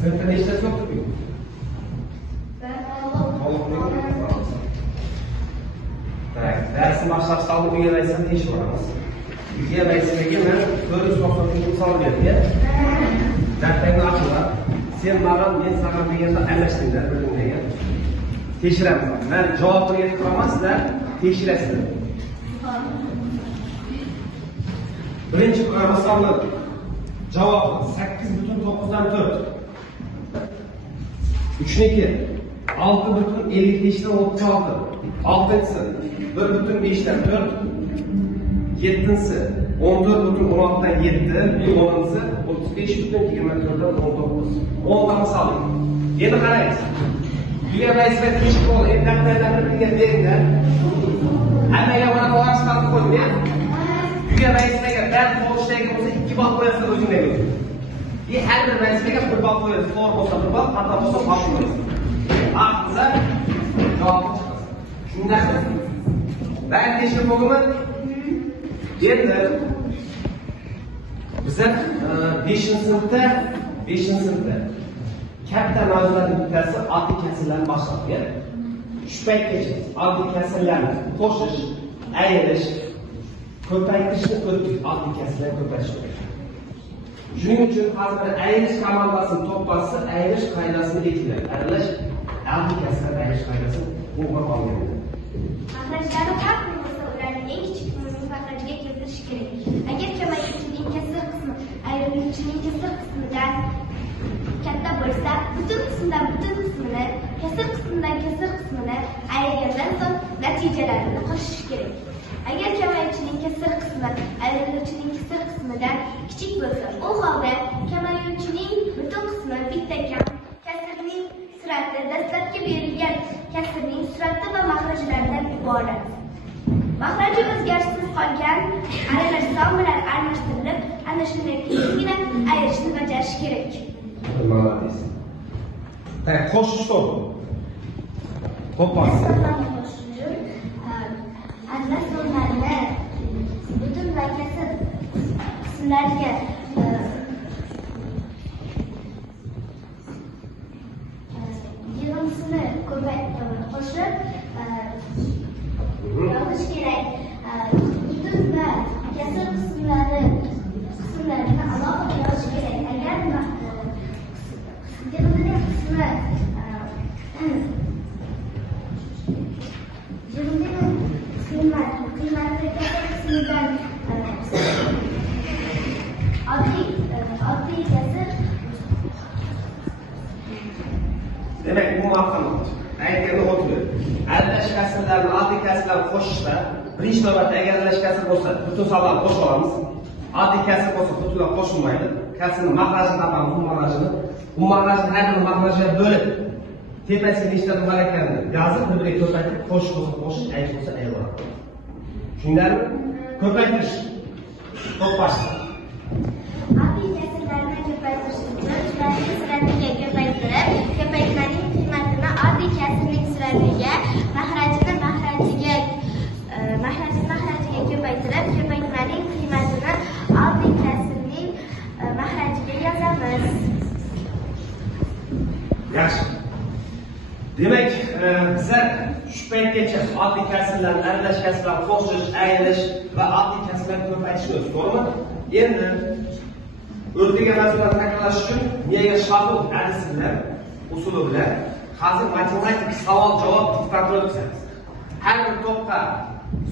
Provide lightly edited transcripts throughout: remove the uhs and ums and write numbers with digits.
Sınıfta ne işlesi yoktu bugün? Dersin başlangıçta aldığı bir yemeğinden ne iş varamız? Yemeğisine girme, böyle sohbetini kutsal verdi ya. Dertlerini açılar. Sen bana, ben sana bir yerinde emleştiğinde, bölümde ya. Teşiremiz var. Ben cevapını yedik kuramazsınlar, teşiresizler. Birinci Ramazan'ın cevabı 8,9'dan 4. 3'ün 2. 6,55'den 36. 6'sı 1,5'den 4. 7'si 14,16'dan 7. 10'sı 35,24'dan 19. 10'dan salayım. Yeni karayız. Dünya meclisine teşvik olun. Emlaklardan bir verirler. Ama yavana doğaçtan koyun ya. Dünya meclisine ben konuştayken olsa 2 bal koyarsa özüne gözüm. Her bir meclisine bir bal koyarsa, doğru olsa bir bal, hata olsa bal koyarsa. Aklınıza cevabı çıkarsın. Şundan ben teşvik olumum. Endi bize 5. sınıfta katta mavzularning bittasi oddiy kasrlarni boshladi. Shu paytgacha oddiy kasrlarni qo'shish, ayirish, ko'paytirishni o'tdik. Oddiy kasrlarni ko'paytirish kerak. Shuning uchun hozir ayirish komandasini to'plasi, ayirish qoidasini bekitadi. Aralash oddiy kasrlar ayirish qoidasini o'qib olgan. Mahrajlari har bir bo'lsa, ularning eng kichik qismini mahrajiga keltirish kerak. Agar kamaytiruvchining kasr qismi ayriluvchining kasr qismidan katta bo'lsa, butun qismdan butun qismini, kasr qismidan kasr qismini ayirgandan so'ng natijalarini qo'shish kerak. Agar kamayuvchining kasr qismi ayriluvchining kasr qismidan kichik bo'lsa, u holda kamayuvchining butun qismi bitta kam kasrning surati dastlabki berilgan kasrning surati va mahrajlaridan iborat. Mahraji o'zgarishsiz qolgan aralash son bilan almashtirilib, ana shunday tezgina ayirishni bajarish kerak. Молодец. Так, qo'shish to'g'ri. To'pasi. Aralash sonlarni butun va kasr qismlariga yig'imsini qo'shib yozish kerak. Butun va kasr qismlarini alohida yozish kerak. Agar yig'imning qiymati kasr qismidan oddiy kasr. Demek bu maqamat. Aytganda o'tdi. Aralash kasrlarni oddiy kasrlarga qo'shishda birinchi navbatda agar aralash kasr bo'lsa, butun sonlarni qo'shib olamiz. Oddiy kasr bo'lsa, butunlar qo'shilmaydi. Kasrning mahrajini topamiz, bu mahrajni har bir mahrajga bo'lib, tepasiga nechta bor ekanini yozib, bir-biriga ko'paytirib, qo'shish bo'lsa qo'shish, ayirish bo'lsa ayirib. Shundanmi? Ko'paytirish. To'pashlar. Oddiy kasrlarni ko'paytirish uchun ularning suratiga ko'paytirib, ko'paytmaning qiymatini oddiy kasrning suratiga, mahrajini mahrajiga ko'paytirib, ko'paytmaning qiymatini oddiy kasrning mahrajiga yozamiz. Yaxshi. Demak, bizlar shu paytgacha oddiy kasrlarni, aralash kasrlarni qo'shish, ayirish va oddiy kasrlarni ko'paytirishni o'rgandik, to'g'rimi? Endi o'rtaga masalalarni takrorlash uchun miyaga shahul adisi bilan, usuli bilan hozir matematik savol-javob diktatori o'tkazamiz. Har bir to'pqa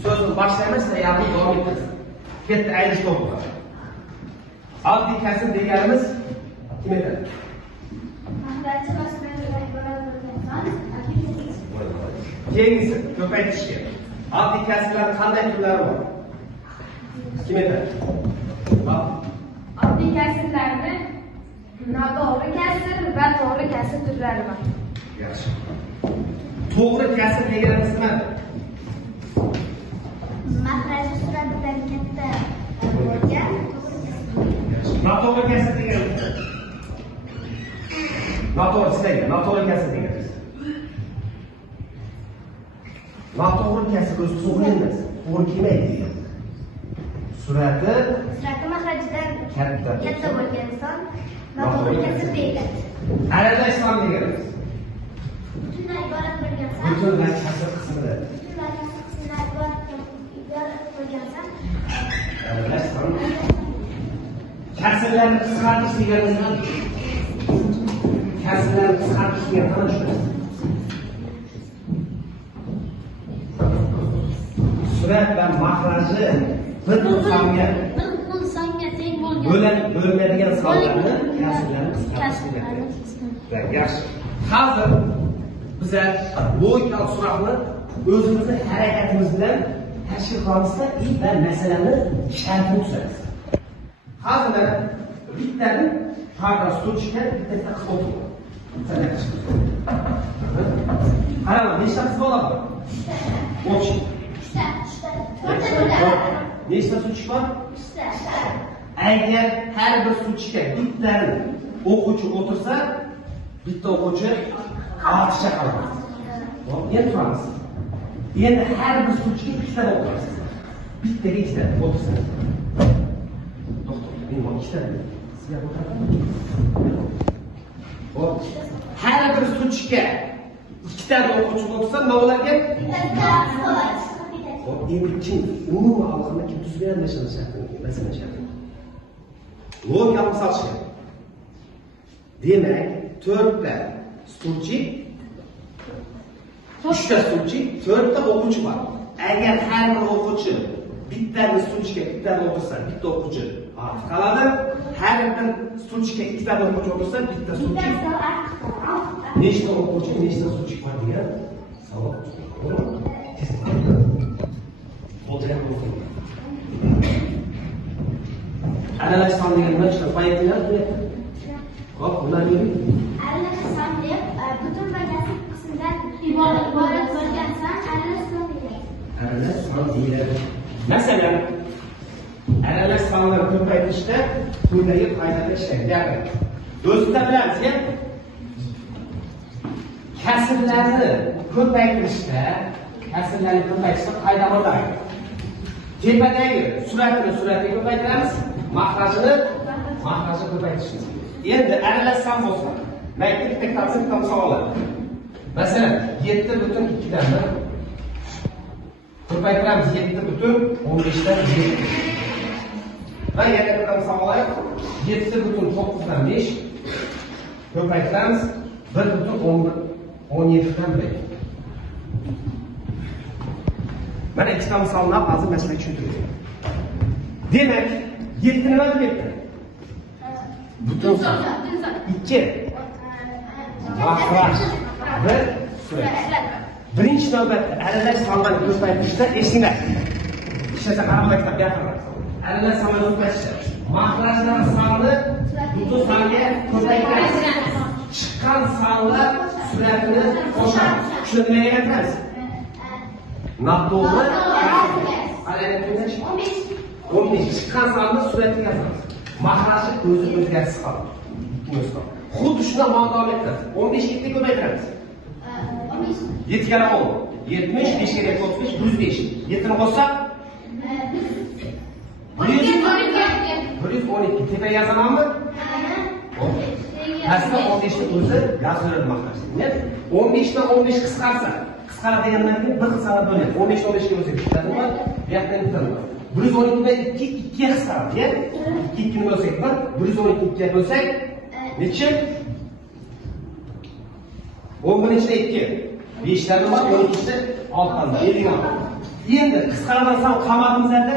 so'zni boshlaymiz va yana davom etamiz. Katta ayirish to'pi bor. Oddiy kasr deganimiz kim aytadi? Mahraji masalalarga iborat bo'lgan Keyingisi ko'paytirish kerak. Oddiy kasrlar qanday turlari bor? Kim aytadi? Oddiy kasrlarni noto'g'ri kasr va to'g'ri kasr turlari bor. Yaxshi. To'g'ri kasr deganimiz nima? mahraji suratidan katta bo'lgan noto'g'ri kasr deganimiz. Noto'g'ri sizlarga noto'g'ri kasr deganimiz. Noto'g'ri kasr o'zi to'g'ri emas, to'g'ri kelmaydi degan. surati mahrajidan katta bo'lgan son noto'g'ri kasr deyiladi. aralash son deganimiz Butunlay iborat bo'lgan son. butunlay kasr qismida Butunlay kasr qismidan iborat bo'lgan son. aralash son. Kasrlarni qisqartirish deganimizdan kasrlarni qisqartirish degan qana tushunasiz? Surat va mahraji bir songa teng bo'lgan bo'linadigan sonlarni kasrlarni qisqartirish degan. Yaxshi. Hozir biza logikal suratni o'zimizni harakatimiz bilan tashkil qilamizda va masalani sharhini tuzamiz. Hozir bittani farqi so'chga bitta qism o'tirdi. Qarang, nechta qism bo'ladi? 3. Nechta so'ch bor? Agar har bir so'chga bittani o'quvchi o'tirsa, bitta o'quvchi ortiqcha qoladi. Endi turamiz. Endi har bir so'chga ikkita o'tirasiz. Bittaga ikkita o'tirsangiz. Har bir so'chga ikkita o'quvchi bo'lsa, nima endi kim umuman allohni kim tuzgan masalan shartni. Logika misol chiqadi. Demak, 4 ta stulchik, 3 ta stulchik, 4 ta o'quvchi bor. Agar har bir o'quvchi bittani stulchga bittani o'tirsa, bitta o'quvchi ortiq qoladi. Har bir stulchga ikkita o'quvchi o'tirsa, bitta stulchik. Nechta o'quvchi, nechta stulchik bor degan savol. Aralash son degan nima tushunib qo'yayapsizlar? Xo'p, ular yo'q. Aralash son deb butun va kasr qismidan iborat bo'lgan son aralash son deyiladi. Aralash son deyiladi. Masalan, aralash sonlarni ko'paytirishda quyidagi qoidalar ishlaydi. Do'stlar bilasiz-ku, kasrlarni ko'paytirishda qoida bor. Tepadagi suratni ko'paytiramiz, mahrajini ko'paytiramiz. Endi aralash son bo'lsa, bitta savol. Masalan, 7.2 dan ko'paytiramiz 7.15 dan 7. Va yana bir savol, 7.9 dan 5 ko'paytiramiz 1.17 dan 1. Mana ikkita misolni hozir masala tushuntirdim. Demak, 7 nima debdi? Butun son. 2 mahraj va surat. Birinchi navbatda aralash sonlarni ko'paytirishda esinglar. Ishlarga qarab gapiramiz. Aralash sonlarni ko'paytirishda mahrajlar soni butun songa ko'paytiramiz. Chiqqan sonlar suratini qo'shamiz. Tushuntirmay gapiramiz. Noto'g'ri. 15 chiqqan sonni suratga yozamiz. Mahraji o'zi o'zgarsiz qoladi. Xuddi shunday davom etadi. 15 ga ko'paytiramiz. 7 ga 10, 70, 5 ga 35, 105. 7 ni qo'shsak 112. Tepa yozamanmi? Aslida 15 ni o'zi yoziladi mahraj. 15 dan 15 qisqarsa, qisqaradigan nima degan bir qisqa bo'ladi. 15 ga o'zi ketadimi? Bu yoqda bitadi. 112 dan 2 ga qisqaradi. 2 ni bo'lsak, 112 ga bo'lsak necha? 10 ichida 2. 5 tani bor, 12 ichida 6 tani. 56. Endi qisqargan son qamadimizda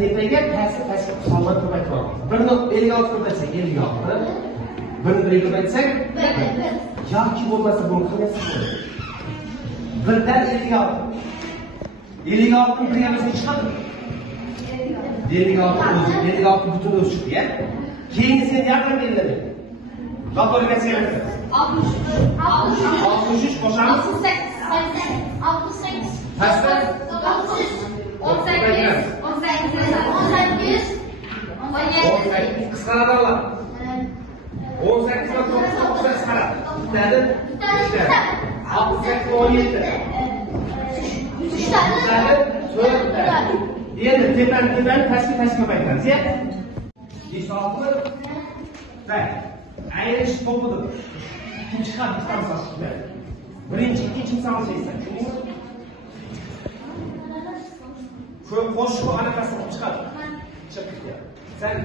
tepaga pastga sonlar ko'paytiramiz. Birini 56 ko'paytsak 56. Birini ko'paytsak yoki bo'lmasa buni qilasiz. Birdan 56. 56 ni birga bo'lsa chiqadi. 56 butun o'zi chiqdi. Keyingisini yaqin belgilaydi. Noto'g'riga 63 qo'shamiz. 68. Pastda 18. qisqaradilar. 18 dan 9 qisqaradi. Bitadi. 68 17. 4. Endi tepani pastga ko'paytiramiz, ya? 5-6 mi? Tak. Ayrish to'pidir. Ikkinchi xat distansiyasi. Birinchi, ikkinchi misolni tushundingmi? Ko'p qo'shiq anaqasini chiqadi. Chiqdi. Sen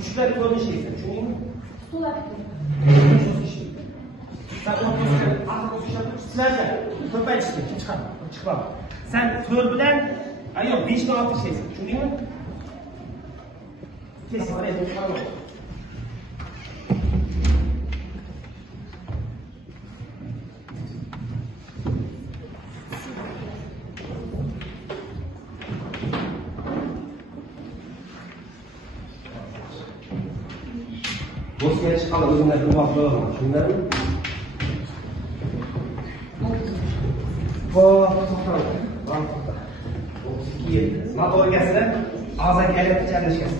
3 ko'rinishlaysan, tushundingmi? Sen o'tirgan aql sizlarga ko'paytirishga kim chiqadi? Chiqadi. Sen 4 bilan ayo 5 ni olib tashlaysan, tushundingmi? Kes, qarang, qarang. Do'stga chiqqan o'zimdan bir vaqt bo'laman, tushundingmi? To'xtang. 32 yil. Motorgasida og'zaki aylanib chalishgan.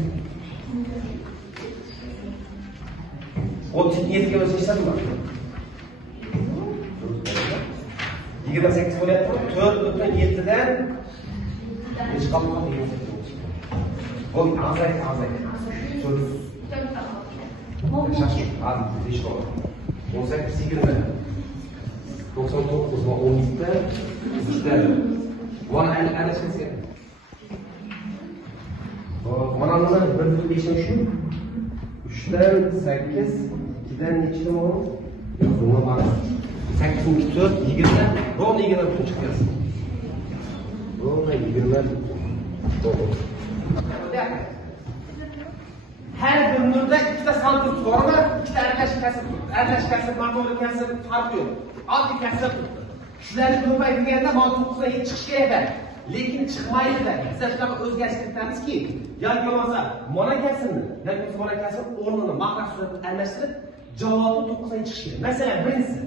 32 yilga o'zi ishladimi? 28 bo'lyapti. 4.7 dan hech qolmadi. Bu og'zaki. Şaşır. Abi hiç doğru. 18 20. 99 ve 17'de üstler. Bana aynı şey. Bana anlamda bir değişim şu. 3'ten 8, 2'den neçide mi olur? Buna bak. 8'in 4, 20'den. Doğru 20'den bütün çıkıyorsun. Doğru 20'den. Doğru. Her bir nurda 2 san turibdi, to'g'rimi? 2 aralash kasb, motorli kasb farqi yo'q. Oddiy kasb. Shularni ko'paytirganda mana 9 ga chiqish kerak. Lekin chiqmaydi. Biz shunaqa o'zgarish kiritamiz-ki, yoki bo'lmasa mana kasbni, yoki mana kasb o'rnini maqsad suratda almashtirib, javobi 9 ga chiqish kerak. Masalan, birinchisi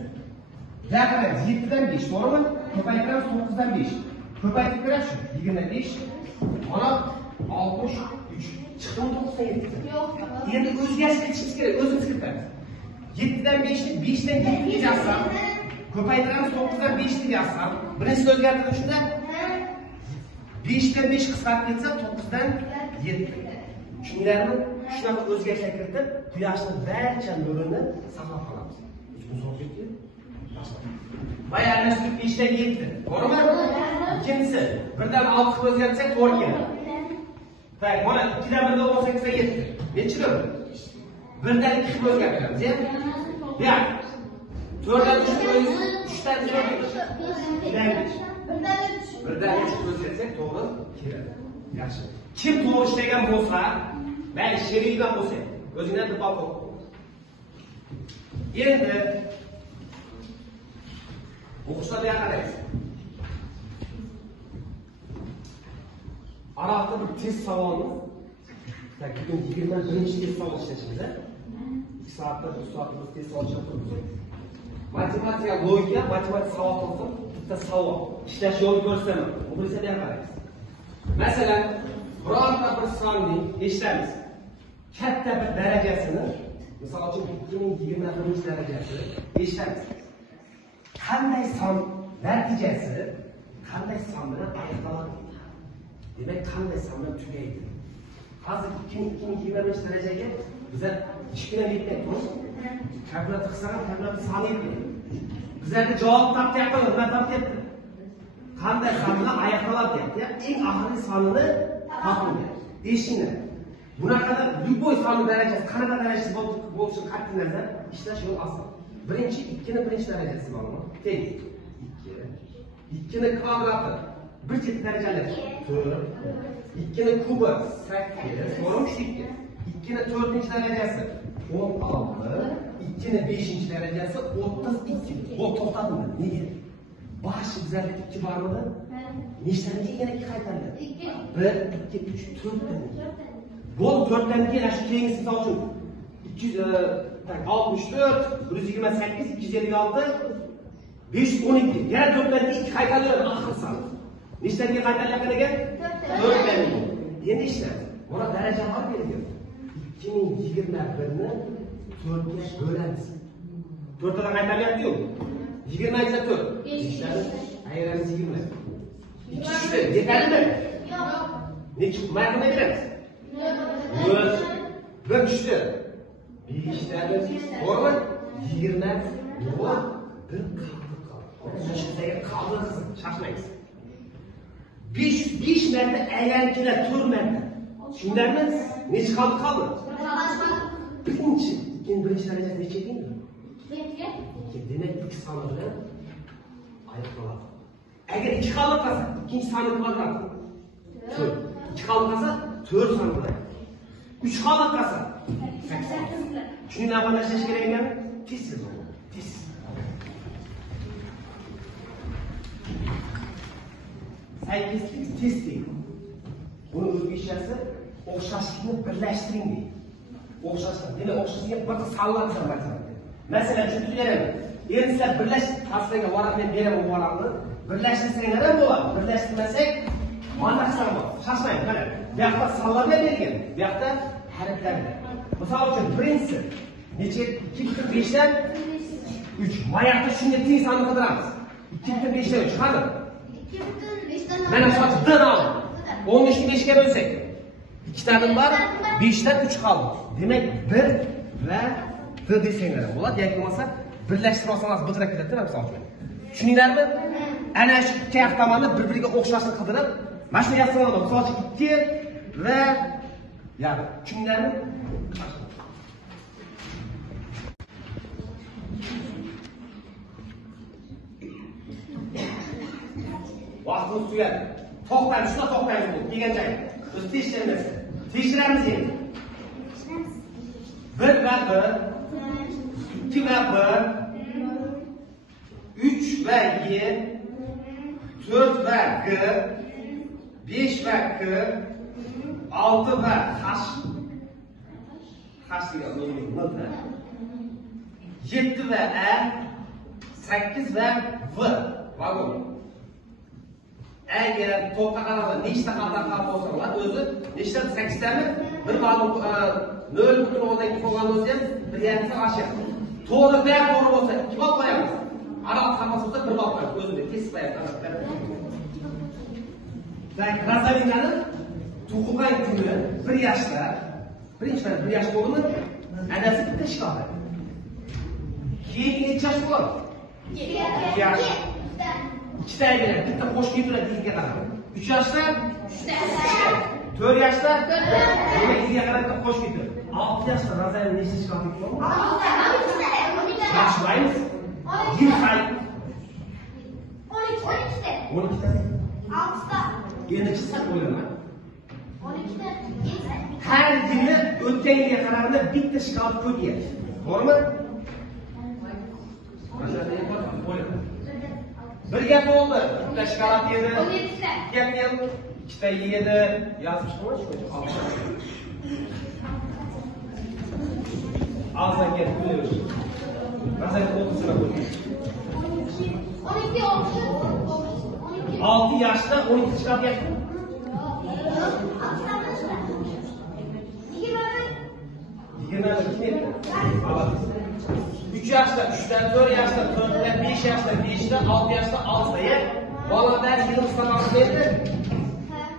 gapiramiz 7 dan 5, to'g'rimi? Ko'paytiramiz 9 dan 5. Ko'paytirib ko'ramiz shu 25, mana 63. Çıktım 9'dan 7. Endi o'zgarishga chiqish kerak, o'zimiz kiritamiz. 7dan 5ni 5dan 7ga yazsam, ko'paytiramiz 9dan 5ni yazsam, birinchisi o'zgartirib shunda 5dan 5 qisqartirib ketsa 9dan 7. Tushundinglarmi? Shunaqa o'zgarishga kiritib, quyoshning barcha nurini saqlab qolamiz. 3 kun so'ng ketdi. Bayarni 5dan 7. To'g'rimi? Ikkinchisi, 1dan 6 ga o'zgartirsak to'g'ri keladi. Bak, mana 2dan 1 dan 18 ga yetdi. Nechidir? 1dan 2 ga o'zgartiramiz, ya? Ya. 4dan 3 ga 3dan 4 ga 1dan 3 ga o'zgartirsak to'g'ri keladi. Yaxshi. Kim to'g'ri ishlagan bo'lsa, mayli sherikdan bo'lsa, o'zingdan deb qo'y. Endi o'qishlarga qaraymiz. Aroqda bir test savolni, bugun 21-chi test savol ishlashimiz, 2 soatda, 3 soatda biz test savol ishlab matematika, logika, matematik savol qildim, bitta savol. Ishlash yo'lini ko'rsataman. Bu esa ham qaraymiz. Masalan, birorta bir sonni eshitamiz. Katta bir darajasini, misol uchun 2021-darajasi eshitamiz. Qanday son natijasi, qanday son bilan aniqlanadi? Demek qanday sondan tugaydi. Hozir 2025 darajaga bizlar 2 bilan yetmayapmiz. Kalkulyator qilsa ham kalkulyator soni yetmaydi. Bizlarga javob topyapti, nima topyapti? Qanday son bilan aniqlanadi deyapti. Eng oxirgi sonini toping. Eshinglar. Bunaqada любой sonni darajasi, qanaqa darajasi bo'lishi qat'iy nazar ishlash yo'l oson. Birinchi 2 ni birinchi darajasi bormi? Teng. 2 ni kvadrati 1 darajali 4, 2 ni kubi 8, so'rim 2. 2 ni 4-chi darajasi 16, 2 ni 5-chi darajasi 32. Bu to'xtadimi? Nega? Başı bizlarga 2 bormi? Nechtadan yana 2 qaytarildi? 1, 2, 3, 4 dan. Bu 4 dan keyin shu keyingisi misol uchun 264, 128, 256, 512. Yana 4 dan 2 qaytariladi oxir son. Nechtaga qaytarilayotgan ekan? 4 dan. Endi ishlar. Mana daraja bor berilgan. 2021 ni 4 ga bo'lamiz. 4 dan qaytarilyapti-ku. 20 esa 4. Ishlar ayiramiz 20. 2 tushdi. Yetadimi? Yo'q. Neçik mayakını biliriz? Öz. Bir düştü. Bir işlerdi. Doğru mu? 20. Ulan. Bir kaldı kaldı. Şaşırtaya kaldı kızım. Şaşmayız. 5 metre eğlenceli tur metre. Şunlar mı? Neçik kaldı? Birinci derece neçe değil mi? Demek 2 sanı bilen ayıklanadi. Agar 2 kaldı kalsa, ikinci sanı kvadrat. 2 kaldı kalsa 4 sanı bilen. 3 kaldı kalsa 80. Şunu ne yapalım kerak mi? Tez. Saykeslik tez değil. Bunu o'zbekchasi o'xshashlikni birlashtiring deydi. O'xshashlik. Demak, o'xshashlikga bir sallatsan masalan. Masalan, shuni beraman. Endi sizlar birlash tasvirga varaqni beraman varaqni. Birlashtirsangiz ham bo'ladi. Birlashtirmasak, mana qilsam bo'ladi. Shoshmang, mana. Bu yoqda sallatlar berilgan. Bu yoqda harakatlar. Misol uchun birinchisi necha 2.5 dan 3. Mayaqda shunga teng sanni qidiramiz. 2.5 dan 3 qani? 2.5 dan Mana shu d olib. 15 ni 5 ga bo'lsak, 2 tadan bor, 5 dan 3 qoldi. Demak, 1 va d desanglar bo'ladi. Yoki bo'lmasa birlashtirib olsangiz bidirab ketadi, misol uchun. Tushundinglarmi? Ana shu ikki yoq tomonni bir-biriga o'xshashini qidirib, mana shu yastamada misol uchun 2 va yarim. Tushundinglarmi? Vaqtimiz tugadi. To'xtaymiz, shuna to'xtaymiz bu. Kelgan joyga. Biz tekshiramiz. Tekshiramiz endi. 1 va 1, 2 va 1, 3 va 2, 4 va 2, 5 va 2, 6 va H degan nota. 7 va A, 8 va V. Vagon. Agar to'pqa qarasa nechta qadam qilib bo'lsalar, o'zi nechta 8 tami? Bir ma'lum 0.2 bo'lgan o'zi ham 1.5 oshyapti. To'g'ri va to'g'ri bo'lsa 2 bol qo'yamiz. Aniq hammasi bo'lsa 1 bol qo'yamiz. O'zini kesib qo'yamiz. Demak, Razalinani tug'ilgan kuni 1 yoshda, birinchidan 1 yosh bo'ldi, adasi bitta shikoda. Keyin necha yosh bo'ladi? 2 yosh. 2 tane bitta qo'shib turadi yuzga qarab. 3 yoshda 4 yoshda demak yuzga qarab qo'shib turadi. 6 yoshda Razali nechta chiqadi bo'ladi? 6 Yaxshilaymiz. 1 hay 12 ta. 6 ta. Endi chiqsa qo'yaman. 12 ta. Har yili o'tgan yilga qaraganda bitta shikoyat ko'payadi. To'g'rimi? Bir gap bo'ldi. Bitta shikoyat yedi. 17 ta. Gap ham 2 ta yedi. Yozib chiqmoq shu. Ağzına gel, buyur. Razali o'qisini qo'ying. 6 yoshda 12 chiqaryapti. 3 yoshda 3 dan 4 yoshda 4 dan 5 yoshda 5 dan 6 yoshda 6 da. Bolalar yil sanamaydi.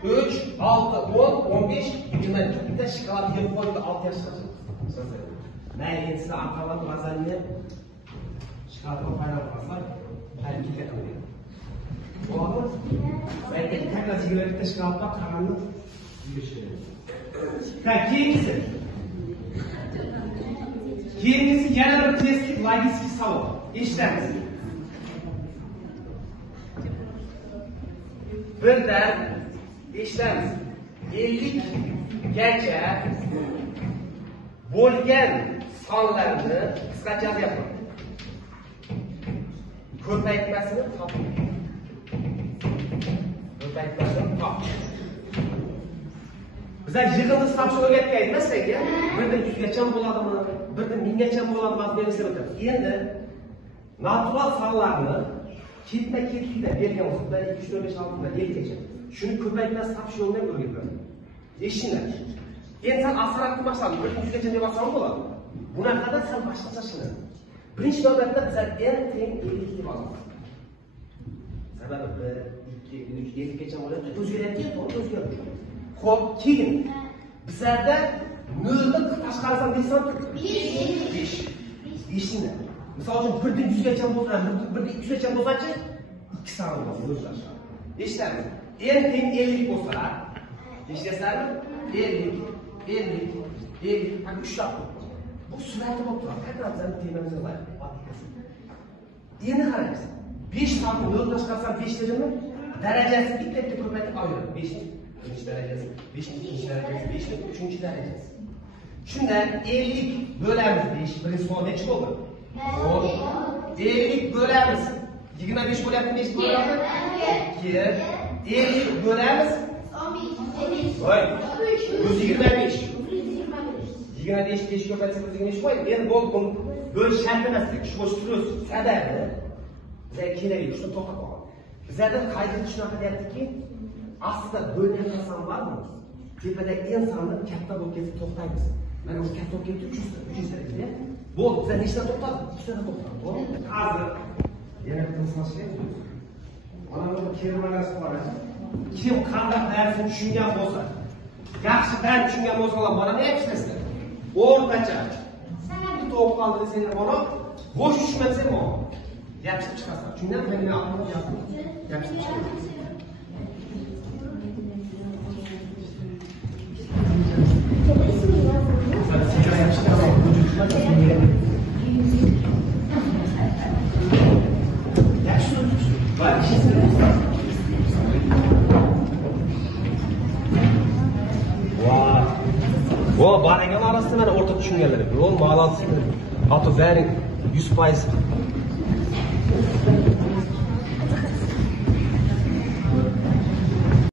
3, 6, 10, 15, 20 bitta shikoyat yeb qo'ydi 6 yoshda. Mayli siz aqldan Razalini shikoyatni paydo qilsanglar, qayerga ketadi? Bo'ladi. Saytga qanday jigarlikda shikoyatga qaraganda yurishadi. Keyingisi yana bir testlik logistik savol. Eshitamiz. Birdan eshitamiz. 50 gacha bo'lgan sonlarni qisqacha yozyapman. Ko'paytmasini toping. Ko'paytmasini toping. Bizlar yig'inni topishni o'rgatgan emasdik, birdan 100 gacha bo'ladimi, birdan 1000 gacha bo'ladimi deb hisoblab. Endi natural sonlarni ketma-ketlikda bergan bo'lsa, 2 3 4 5 6 7 gacha. Shuni ko'paytmasini topish yo'lini o'rgatamiz. Eshitinglar. Endi sen asrat qilmasdan 100 gacha deb olsam bo'ladi. Bunaqada sen boshqacha ishlaysan. Birinchi navbatda bizlar n teng 50 deb olamiz. Sababi 1 2 3 7 gacha bo'ladi. O'zgarayotgan to'g'ri o'zgaradi. Xo'p, keyin bizlarda 0 dan tashqarisidan necha santim? 5. 5 ni. Misol uchun 1 dan 100 gacha bo'lsa, 1 dan 200 gacha bo'lsa-chi 2 santim bo'lsa. Eshitdingizmi? N teng 50 bo'lsa, eshitasizlarmi? 50. Ha, 3 ta. Bu surati bo'lib turadi. Qayerdan temamizga qo'yib, endi qaraymiz. 5 santim 0 tashqarisidan 5 dedimi? Darajasi bitta ko'paytirib ayiradi. 5 ni 1 darajasi, 5 ni 2 darajasi, 5 ni 3 darajasi. Shunda 50 bo'lamiz 5. Birinchi savol necha bo'ldi? 50 bo'lamiz. 25 bo'lyapti, necha bo'ladi? 2. 50 bo'lamiz 15. Voy. 125. 25 5 ko'paytirsa 25 qo'y. Endi bo'ldi. Bo'lish shart emas. Shu bo'lish sababi bizga kerakli shuni to'xtatib qoldi. Bizlarda qayta shunaqa deyaptiki, aslida bo'lgan narsa bormi? Tepadagi eng sonni katta bo'lib ketsa to'xtaymiz. Mana o'sha katta bo'lib ketdi 300 daraja. Bo'ldi, bizlar nechta to'xtadi? 2 ta to'xtadi. To'g'rimi? Hozir yana bitta misol qilaylik. Mana bu kelimalar qarang. Kim qanday darsni tushungan bo'lsa, yaxshi dars tushungan bo'lsalar, mana nima aytishingizlar? O'rtacha. To'g'ri qoldi desanglar, mana bo'sh tushmasa ham gap chiqib chiqasa. Shundan men aqlim yozdim. Gap chiqib chiqadi. Barangalar arasında ben orta düşüngenlerim. Oğlum ağlansın. Hatta verin 100%.